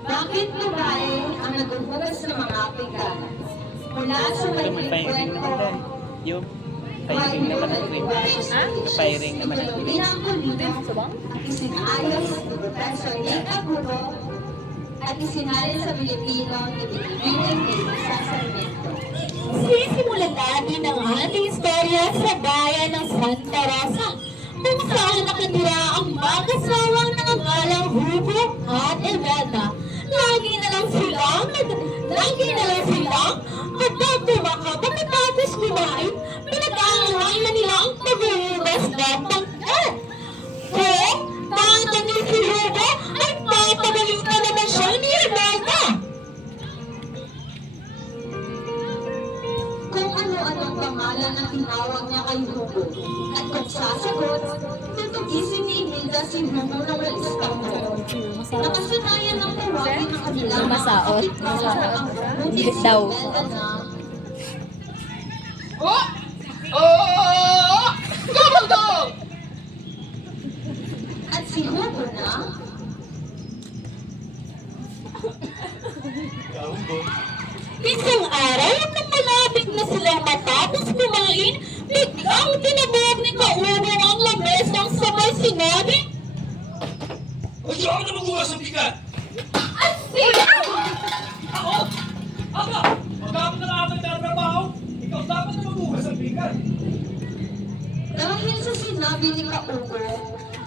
Bakit babae ang naghuhugas ng mga pinggan? Mula sa Pero may firing naman dahil. Yung firing naman ang cream. Firing naman ang cream. At isinayos ni Professor Nika Bugo at isinalin sa Pilipino ni Binibining sa Sarmiento. Sisimulan natin ang ating istorya sa bayan ng Santa Rosa, kung saan nakatira ang mag-asawang nangangalang Hugo at Evelda. Lagi na lang silang magdadumaka pagkatapos kumain, pinag-aaralan na nila ang paghuhugas ng pangkat. Kung tatangin si Hugo, ay papagalitan naman siya ni Evelda. Kung ano-anong pangalan ang tinawag niya kay Hugo. At kung sasagot, tutugisin ni Imelda si Hugo na walis tambo. Nakasanayan ng tawagin ng kanilang Masaot. Bilis daw. Oh! Oh! Gumugong! At si Hugo na... Isang araw, nang malapit na silang matapos kumain, biglang tinabog ni Kaubo ang lamesang sabay sinabi, Ay, ako na magbukas ng bigat! at sino? Ako? Aba! Magkakot na nga ang trabaho, ikaw dapat na magbukas ng bigat! Dahil sa sinabi ni Kaugo,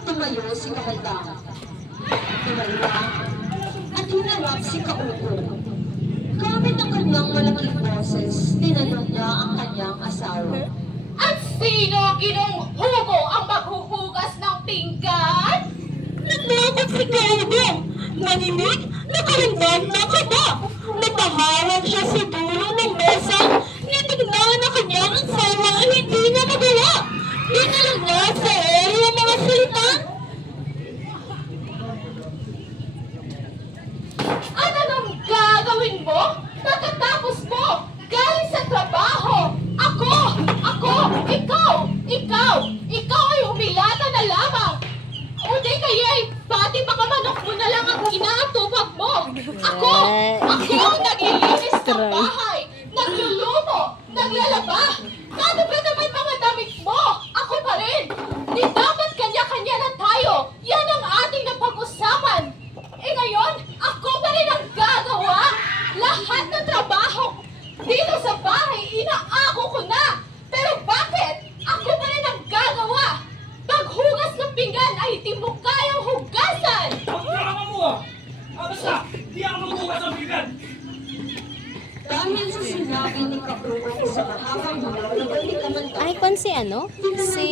tumayo si Kamalda. Tumayo at hinarap si Kaugo. Gamit ang kanyang malaking boses, tinanong niya ang kanyang asawa. At sino ginong Hugo ang maghuhugas ng pinggan? Naglakot si Kaubo. Naninig, nakaramdam na kaba. Nataharap siya sa dulo ng mesa. Nitignan na kanyang asawa ay hindi niya magawa. Dinalang na sa area mga salita. Ano nang gagawin mo? Pagkatapos mo, galing sa trabaho. Ikaw ay humilata na lamang. O di kaya ay pati baka manok mo na lang ang inaatupag mo. Ako ang naglilinis ng bahay, nagluluto, naglalaba. Ano ba naman mga damit mo? Ako pa rin. Di dapat kanya-kanya na tayo. Yan ang ating napag-usapan. Eh ngayon, ako pa rin ang gagawa. Lahat ng trabaho dito sa bahay, inaako ko na. Pero bakit? Ako pa rin ang gagawa. Paghugas ng pinggan ay hindi mo kayang hugasan. Ang drama mo ah! Basta, di ako magbukas ng bigat! Dahil sa sinabi ni Kaugo sa mahabang hulaw na balik Kamalda, Icon si ano? Si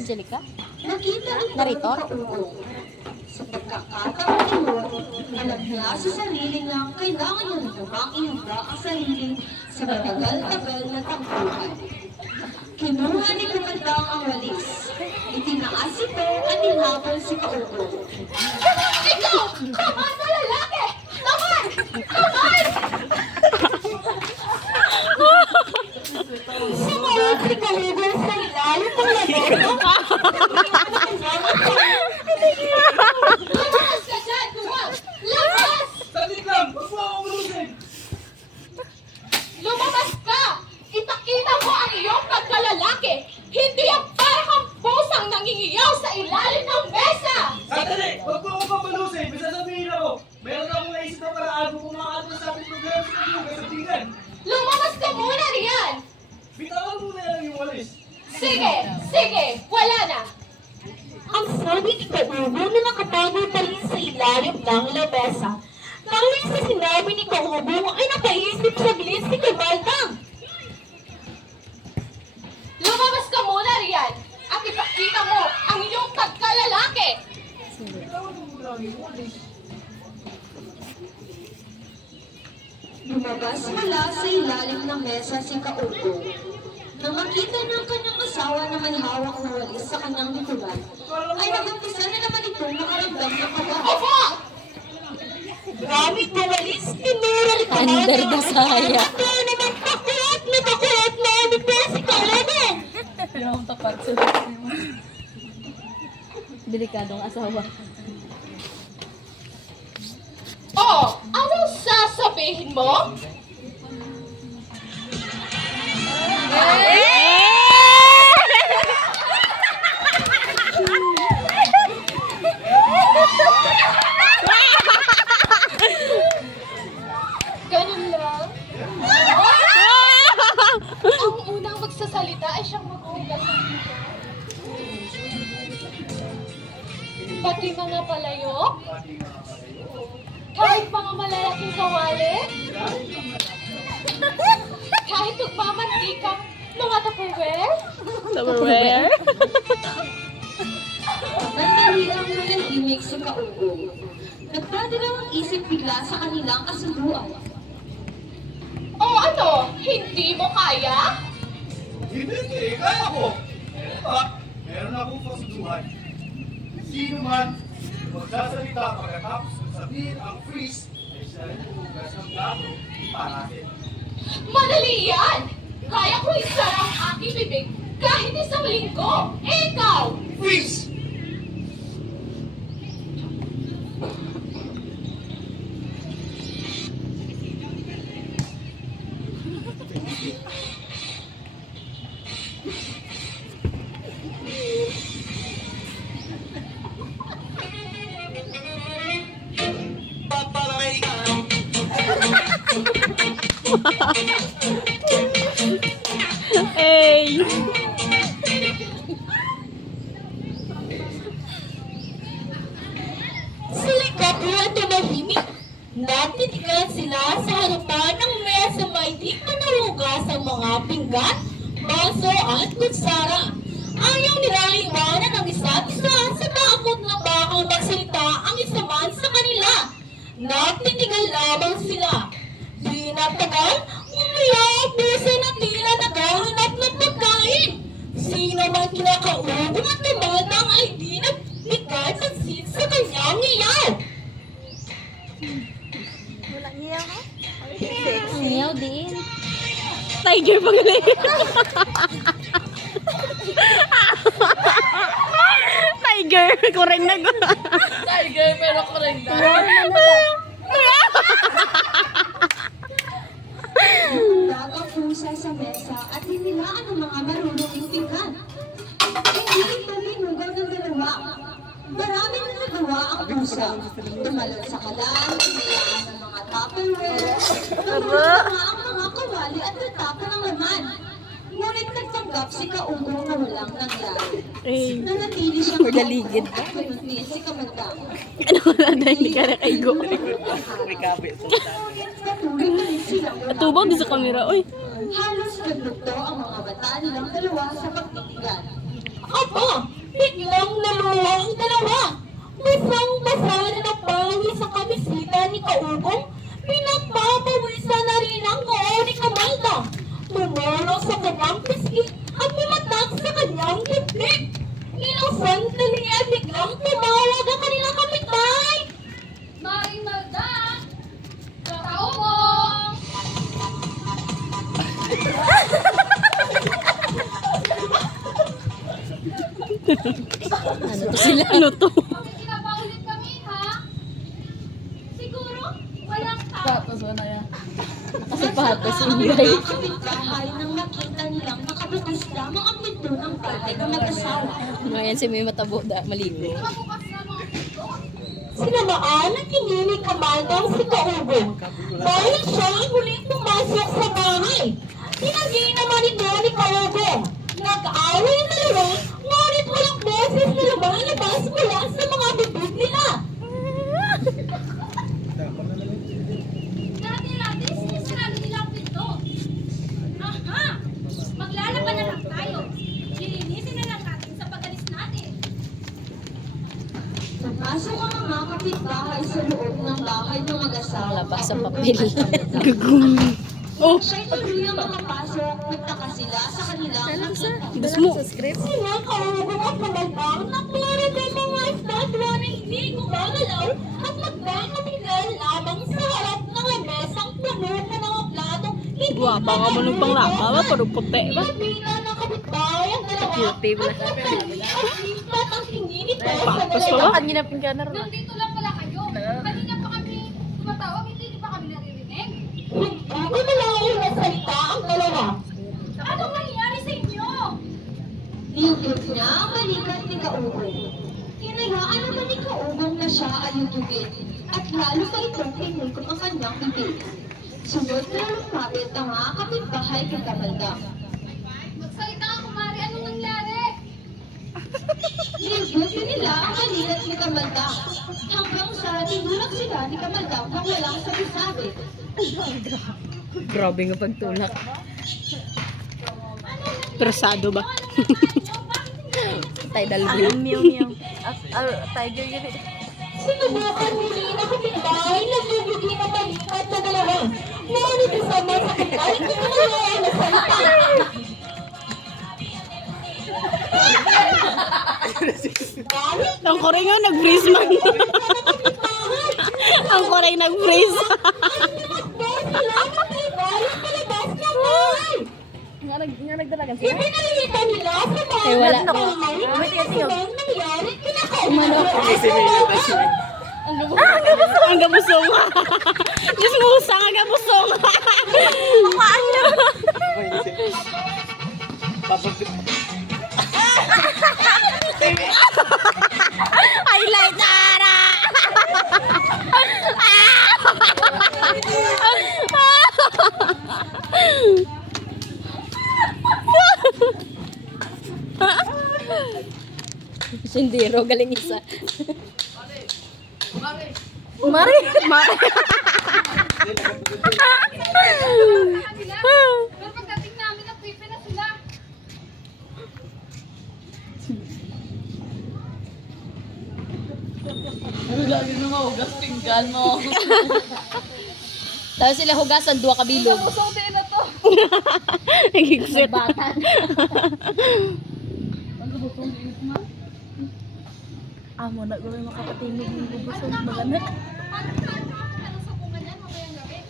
Angelica? nakita ito ni Narito? Kaugo. Sa pagkakataon iyon, alam niya sa sarili niya kailangan niya lumang ihanda ang sarili sa matagal-tagal na tampuhan. Kinuha ni Kamalda ang walis. Itinaas ito at hinabol si Kaugo. Ikaw! Kamay na lalaki! Kamay! Kamay! Sumayot si Kaugo sa ilalim ng lamesa. Labas ka dyan! Duwag! Labas! Sandit lang! Huwag mo akong urusin! Lumabas ka! Ipakita mo ang iyong pagkalalaki! Hindi ang parang ang pusang nangingiyaw sa ilalim ng mesa! Sandali! Huwag mo akong papalusin! May sasabihin ako! Meron akong naisip na paraan kung kumakaat na sa ating problema sa pagbukas ng bigat! Lumabas ka muna riyan! Bitawan mo na lang yung walis! Sige! Wala na! Ang sabi ni Kaubo na nakatago pa rin sa ilalim ng lamesa. Dahil sa sinabi ni Kaubo ay napaisip saglit si Kamalda. Lumabas ka muna riyan at ipakita mo ang iyong pagkalalaki. Bitawan mo lang yung walis! Lumabas mula sa ilalim ng mesa si Kaugo. Nang makita ng kanyang asawa na may hawak na walis sa kanyang likuran, ay nag-umpisa na naman itong nakaramdam ng kaba. Opo! Gamit na walis, tinura ni Under the saya. Ito naman takot na umipya si Kaubo. Delikadong asawa. Oh, anong sasabihin mo? Ganun lang? Ang unang magsasalita ay siyang maghugas ng dito. Pati mga palayok? Kahit mga malalaking kawali? Kahit nagmamantikang mga tupperware? Tupperware? Nandali ang nanahimik si Kaugong. Nagdadalawang isip bigla sa kanilang kasunduan. O ano, hindi mo kaya? Hindi, kaya ko. Meron akong kasunduan. Sino man magsasalita pagkatapos ng sabihin ang freeze ay siya rin hugas ng plato para akin. Madali yan! Kaya ko isara ang aking bibig kahit isang linggo. Ikaw! Freeze! Hey! Sila Kapo at tumahimik. Natitigan sila sa harapan ng mesa may di panahugas ang mga pinggan, baso at kutsara. Ayaw nilang iwanan ang isa't isa sa takot na baka magsalita ang isa man sa kanila. Natitigan lamang sila. Di natagal, umiyak ang puso na tila naghahanap ng pagkain. Sino man kinakaugong at tumanang ay di nagbigay pansin sa kanyang iyaw. Niyaw din. Tiger pa galing. Tiger, kureng na ko. Tiger, pero kurang na. Dagang pusa sa mesa at hinilaan ng mga marunong yung pinggan. Hindi ito hinugaw ng dalawa. Marami na nagawa ang pusa. Tumalon sa kalan, hinilaan ng mga tupperware, namarunong nga ang mga kawali at nataka ng laman. Ngunit nagpanggap si Kaugong na walang nangyari. Eh, Nanatili siyang magaligid. at pinunti si Kamandang. ano wala na hindi ka nakaigo. May kape. Patuloy na rin silang Atubang din sa kamera, oy. halos nagdugto ang mga mata nilang dalawa sa pagtitigan. Aba, biglang naluwa ang dalawa. Basang-basa na napawi sa kamisita ni Kaugong. Pinagpapawisan na rin ang noo ni Kamalda. Tumulong sa kanyang pisngi at pumatak sa kanyang dibdib. Ilang sandali ay biglang tumawag ang kanilang kapitbahay. Maring Malda! Kaugong! Ano to sila? Ano to? Pinapaulit kami, ha? Siguro, walang tao. Nakasapatos yung Ang guy. mga kapitbahay nang nakita nilang nakabukas lamang ang pinto ng bahay ng mag-asawa. Ayan si may matabo da, maligo. Sinamaan ang kinilig kamaldang si Kaugong dahil siya ang huling pumasok sa bahay. Tinagi naman ito ni Kaugong. Nag-away ang dalawa, ngunit walang boses na lumalabas mula sa mga bibig nila. Dati-dati, sinisarado nila ang pinto. Aha! Maglalaban na lang tayo. Lilinisin na lang natin sa pag-alis natin. Napasok ang mga kapitbahay sa loob ng bahay ng mag-asawa. Labas sa papel. Gagong. Oh! Siya'y tuluyang makapasok, nagtaka sila sa kanilang nakita. Idas mo. Sila Kaugong at kamaldang naklaro ng mga estatwa na hindi gumagalaw at nagkakabigal lamang sa harap ng mesang puno ng mga plato. Wah, baka mo nung panglapa ba? Parang puti ba? Pila ng kapitbahay ang dalawa Beauty na. At ang tingin nito sa Tapos pa ba? Kanina pinggana rin. Nandito lang pala kayo. Kanina pa kami tumatawag, hindi pa kami naririnig. Hindi mo lang ako nasalita ang dalawa. Anong nangyari sa inyo? Liyugod niya ang balikat ni Kaugong. Hinayaan naman ni Kaugong na siya ay yugugin at lalo pa itong pinulkong ang kanyang bibig. Sunod na lumapit ang mga kapitbahay kay Kamaldang. Magsalita ka, kumari. Anong nangyari? Liyugod din nila ang balikat ni Kamaldang hanggang sa tinulak sila ni Kamaldang nang walang sabi-sabi. Grabe nga pagtulak. Persado ba? Tidal view. Meow meow. Tiger yun. Sinubukan muli na kapitbahay na bibigyan ng balikat na dalawa. Ngunit isama sa kapitbahay kung ano ang nasalita. Ang koreng nga nag-freeze man. Ang koreng nag-freeze. Ipinalitan nila sa bahay. Eh, wala. Ang nangyari, Umano ako. Ang gabusong. Diyos mo, usang ang gabusong. Makaan niya. Highlight na ara. Sindiro, galing isa. Mari. Pero pagdating namin, nagpipi na sila. Tapos sila hugasan, dua kabilog. Kusong din na to. Nagigsit. Amo na gawin makapatinig ng bubusog mga anak. Anong sabungan yan? Mamayang gabi.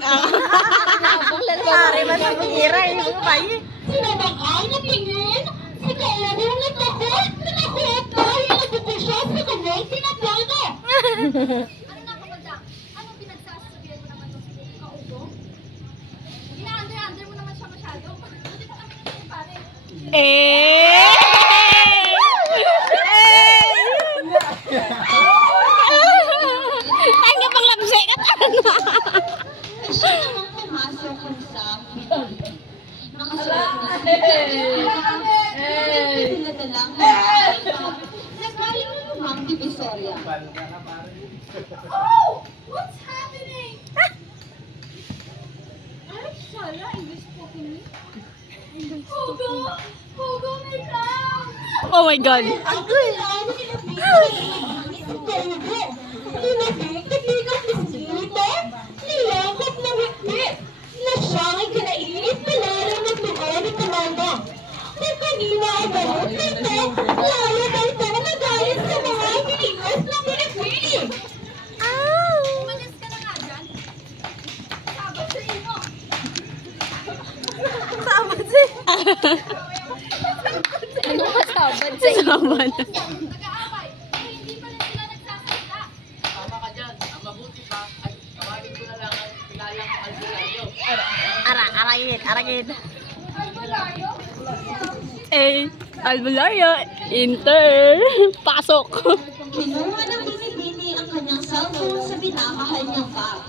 Abang lalaki man ang hira yung mga bayi. Sinabakal na tingin. Si Kaugong natakot. Natakot dahil nagpupusyas sa kanyang sinaplano. Ano na kapalda? Anong pinagsasabihan mo naman to si Kaugong? Ina-under mo naman siya masyado. Hindi pa kami pare. Tanggap ang labsay ka Ay siya namang pumasok kung sa nakasulat na pinadalang nagaling na lumang Divisoria. Oh! What's happening? Ay, shala, English spoken me. Hugo! Hugo, may clown! Oh my God. Ang kailangan nilapitan ni Kaugong. Tinabik-tabigang bisita. Nilakot na wikwit. Na siyang ay kinainit na lalang ng tuwa ni Kamanda. Kung kanina ay bahot nito, lalo daw ito nagalit sa mga Pilipinas ng Pilipini. Umalis ka na nga dyan. Sabat sa inyo. Saban. Nag-aaway. Eh, hindi pa rin sila nagsasalita. Arangin. Albularyo? Albularyo, Inter. Pasok. Kinuha ng binibini ang kanyang cellphone sa binamahal niyang bag.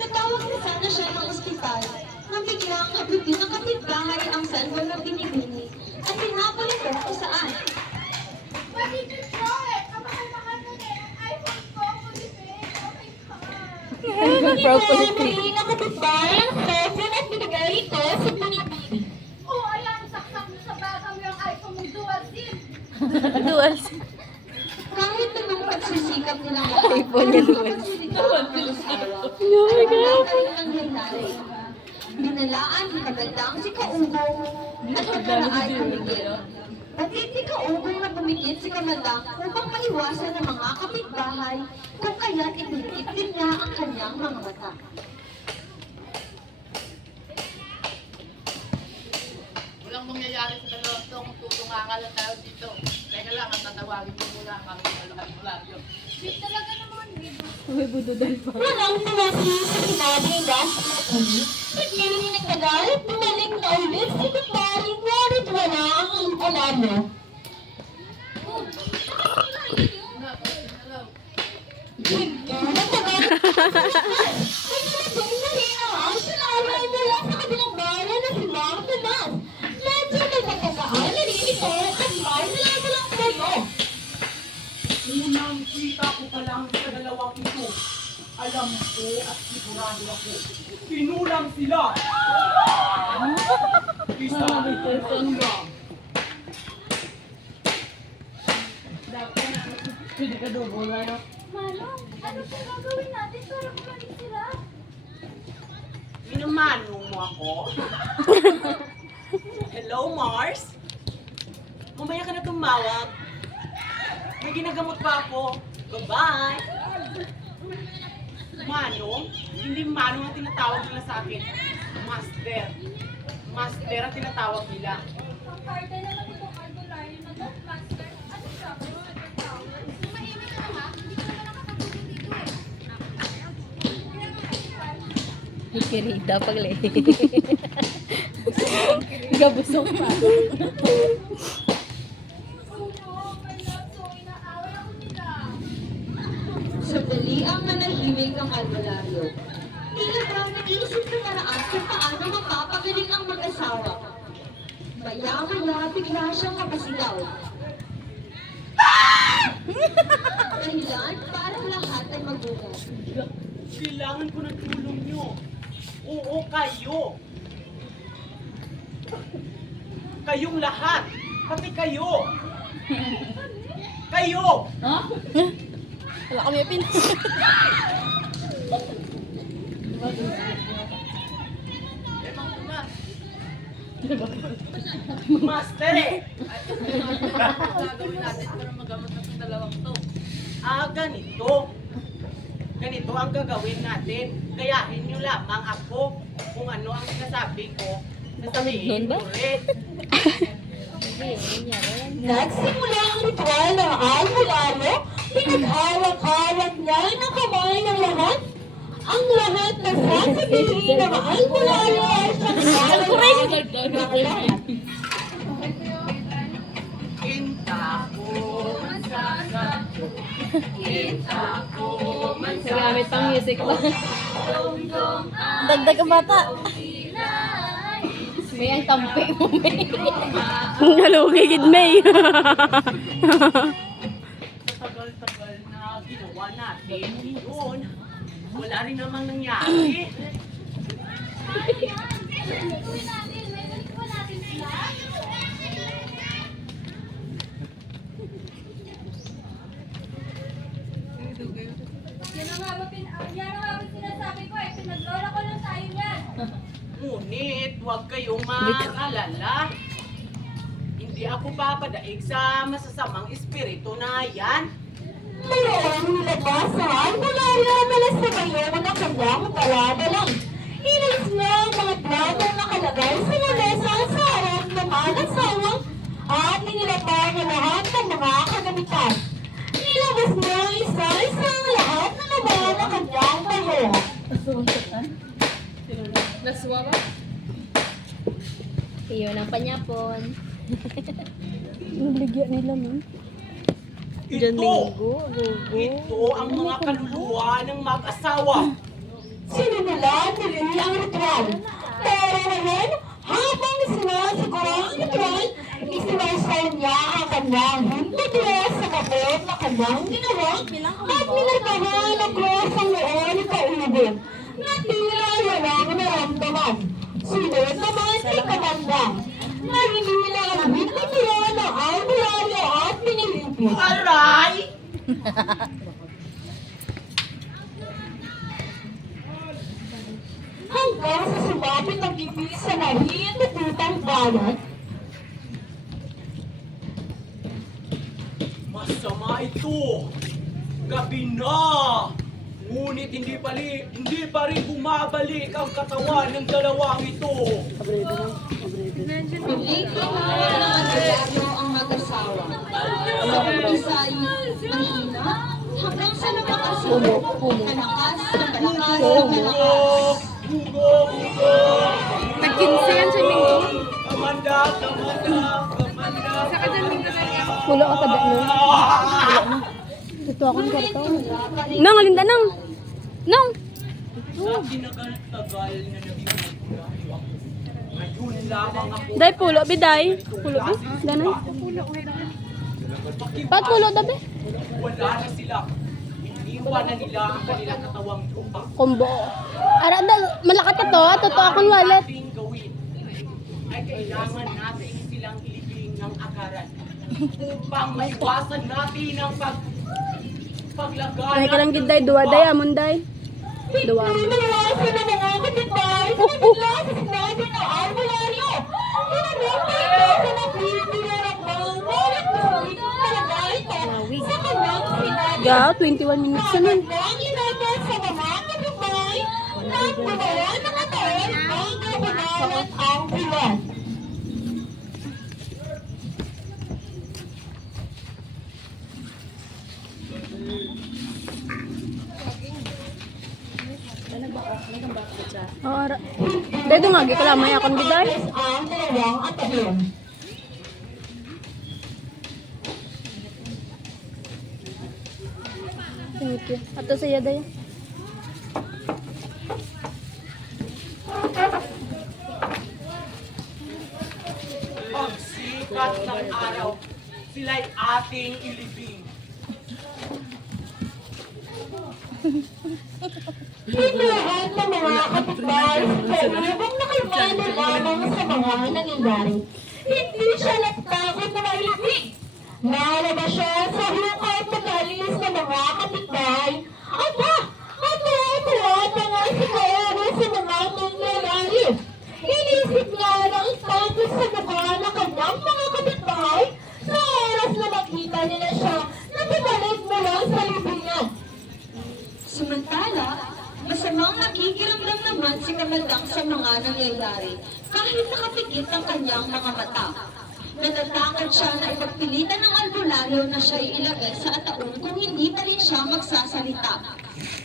Katawag na sana siya ng ospital nang biglang habutin ng kapitbahay ang cellphone ng binibini at tinapon ito kung saan. What did you throw it? Kamahal-mahal na eh. Ang iPhone ko, pulipin. Oh my God. Pinamili ng kapitbahay ang cellphone at binigay ito sa Pilipini. Oh, ayan. Saksak mo sa baga mo yung iPhone mong dual SIM. Dual. Kahit anong pagsisikap nilang iPhone niya dual. Oh my God! Ang nangyari. Binalaan ni Kamaldang si Kaugong at pagkala ay pumigil. Pati si Kaugong na pumikit si Kamaldang upang maiwasan ng mga kapitbahay kung kaya't itinikit din niya ang kanyang mga mata. Walang mangyayari sa dalawang to kung tutungangan lang tayo dito. Teka lang, at tatawagin ko muna ang aming albularyo. Sweet talaga naman, babe. Walang tumasi sa sinabi ni Dash na kami. Pagkiri ni nagkagalit, bumalik na ulit si Kumparing ngunit wala ang albularyo. Oh, bakit nila yun? Hindi nagkagalit. Ay, sinabi na ang sinaway mula sa kabilang bayan na si Mang Tomas. Medyo nagkakagaan na rin ito at Marcela sa lang kayo. Unang kita ko pa lang sa dalawang ito. Alam ko at sigurado ako. Pinulang sila! Isa lang. Manong, ano pa gagawin natin para bumalik sila? Minumanong mo ako? Hello, Mars? Mamaya ka na tumawag. May ginagamot pa ako. Bye-bye! Manong? Hindi Manong ang tinatawag nila sa akin. Master. Master ang tinatawag nila. Ang parte naman itong albularyo na to, master. Ano siya? Sumahimik ka na ha? Hindi ka naman nakakatulog dito eh. Ikirida pagli. Gabusong pa. Oh no, my love, so inaaway ako nila. Sandali ang manahimik ang albularyo. Tila ba nag-iisip ng paraan kung paano mapapagaling ang mag-asawa. Maya-maya bigla siyang kapasigaw. Dahilan para lahat ay magugat. Kailangan ko ng tulong nyo. Oo, kayo. Kayong lahat. Pati kayo. Kayo! Wala kami pin. Master eh! Gagawin natin para magamot na sa dalawang to. Ganito. Ganito ang gagawin natin. Gayahin nyo lamang ako kung ano ang sinasabi ko. Sasabihin ba? nyo rin. Nagsimula ang ritual ng albularyo, pinag-hawak-hawak niya ng kamay ng lahat. Ang lahat na sasabihin ng albularyo ay pagkakaroon ng lahat. Kinta ko, mansasako. Kinta ko, Gamit pang music ba? Dong-dong ang Dagdag ang bata. pilay. May ang tampi mo, May. Nalugigid, May. Tagal-tagal na ginawa natin yun. Wala rin namang nangyari. Ano yan? Ano gagawin natin? May balik pa natin sila? Yan ang nga ba sinasabi ko eh. Pinaglola ko lang tayo yan. Ngunit, huwag kayong mag-alala. Hindi ako papadaig sa masasamang espiritu na yan. Mayroong nilabas sa albularyo mula sa mayo ng kanyang paladalang. Inalis niya ang mga platong nakalagay sa lamesa sa harap ng mag-asawa at inilapay niya lahat ng mga kagamitan. Nilabas niya isa-isa ang lahat ng laman ng kanyang mayo. Naswa ba? Iyon ang panyapon. Nabligyan nila, man. Ito ang mga kaluluwa ng mag-asawa. Sinimulan nila ang ritual. Pero ngayon, habang sinasiguro ang ritual, isinusaw niya ang kanyang hintudres sa kapot na kanyang ginawa at nilagawa ng cross ang noon ni kaulibin na tila walang naramdaman. Sunod naman si Kamanda na hinila ang hintudres ng albularyo at pinilipit. Aray! Hanggang sa sumapit ang ibig sa nahihintutang bayan, Masama ito! Gabi na! Ngunit hindi pa rin bumabalik ang katawan ng dalawang ito. Piling tinawa ng albularyo ang mag-asawa. Isa ay mahina hanggang sa napakasulo. Malakas na malakas na malakas. Nag-15 yan sa Minggo. Amanda, Amanda, Amanda. Pulo ka tada no? Pulo na. Ito akong kwarto. Nang, alinda nang. Nang. Sa tinagal-tagal na naging tayo. Ngayon lamang ako. Day pulo, biday. Pulo, bi? Danay. Pat pulo, dabi. Wala na sila. Iniwan na nila ang kanilang katawang lupa. Kombo. Ara, malakat ka to. Totoo akong wallet. Ating gawin ay kailangan natin silang ilibing ng agaran upang maiwasan natin ang paglagay Ay, karang giday. Duwa day, amon day. Duwa mo. Gaw, 21 minutes na nun. Oh, ara. Day, dumagi ka lamay akong biday. Thank you. Ato saya day. pagsikat ng araw, sila'y ating ilibing. Hindi lahat ng mga kapitbahay sa habang nakimano lamang sa mga nangyayari. Hindi siya nagtakot na mailibig. Nalabas siya sa hukay at magalis ng mga kapitbahay. Aba! At tuwa-tuwa na nga si Kaoro sa mga nangyayari. Inisip nga na itapos sa mukha ng kanyang mga kapitbahay sa oras na makita nila siya na tumalik mula sa libingan. Samantala, masamang nakikiramdam naman si Kamaldang sa mga nangyayari kahit nakapikit ang kanyang mga mata. Natatakot siya na ipagpilitan ng albularyo na siya ilagay sa ataon kung hindi pa rin siya magsasalita.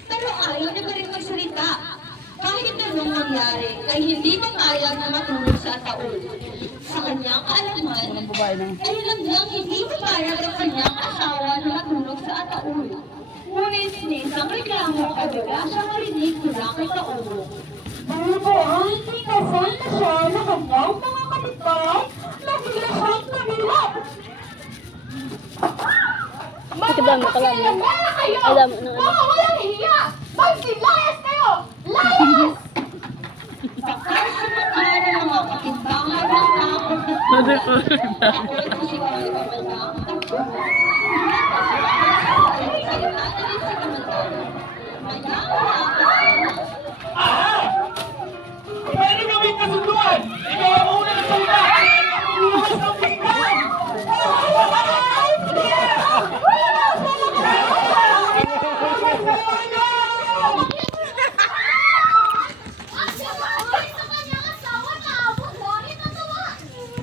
Pero ayaw na pa rin magsalita. Kahit anong mangyari, ay hindi papayag na matulog sa ataon. Sa kanyang kaalaman, ay alam niyang hindi papayag ang kanyang asawa na matulog sa ataon. Ngunit sinisang reklamo ay wala siyang marinig mula kay Kaoro. Bago ay kinasal na siya ng kanyang mga kapitbahay na sila siyang nabilap. Kadami ka lang. Magsilayas kayo! Alam mo na. Mga walang hiya! Magsilayas kayo! Layas! Pagkasamantala ng mga kapitbahay ng takot na takot si Kamaldang Pwede kami kasunduan! Ikaw ang una na salita! Lumas ng pinggan!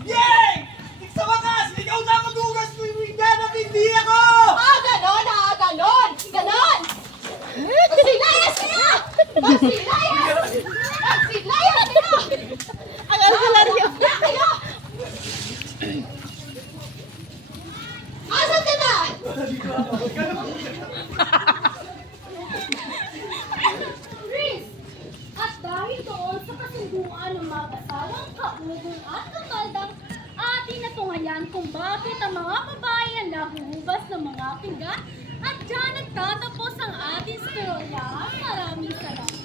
Yay! Sa wakas, ikaw na maghugas ng pinggan at hindi ako! Ganon! Ganon! Magsilayas kayo! Magsilayas! Magsilayas kayo! Ang albularyo. Kayo! Asan ka na? Chris! At dahil doon sa kasunduan ng mag-asawang Kaugong at Kamaldang, ating natunghayan kung bakit ang mga babae ang nahuhubas ng mga pinggan at dyan nagtatapos ang ating storya. Maraming salamat.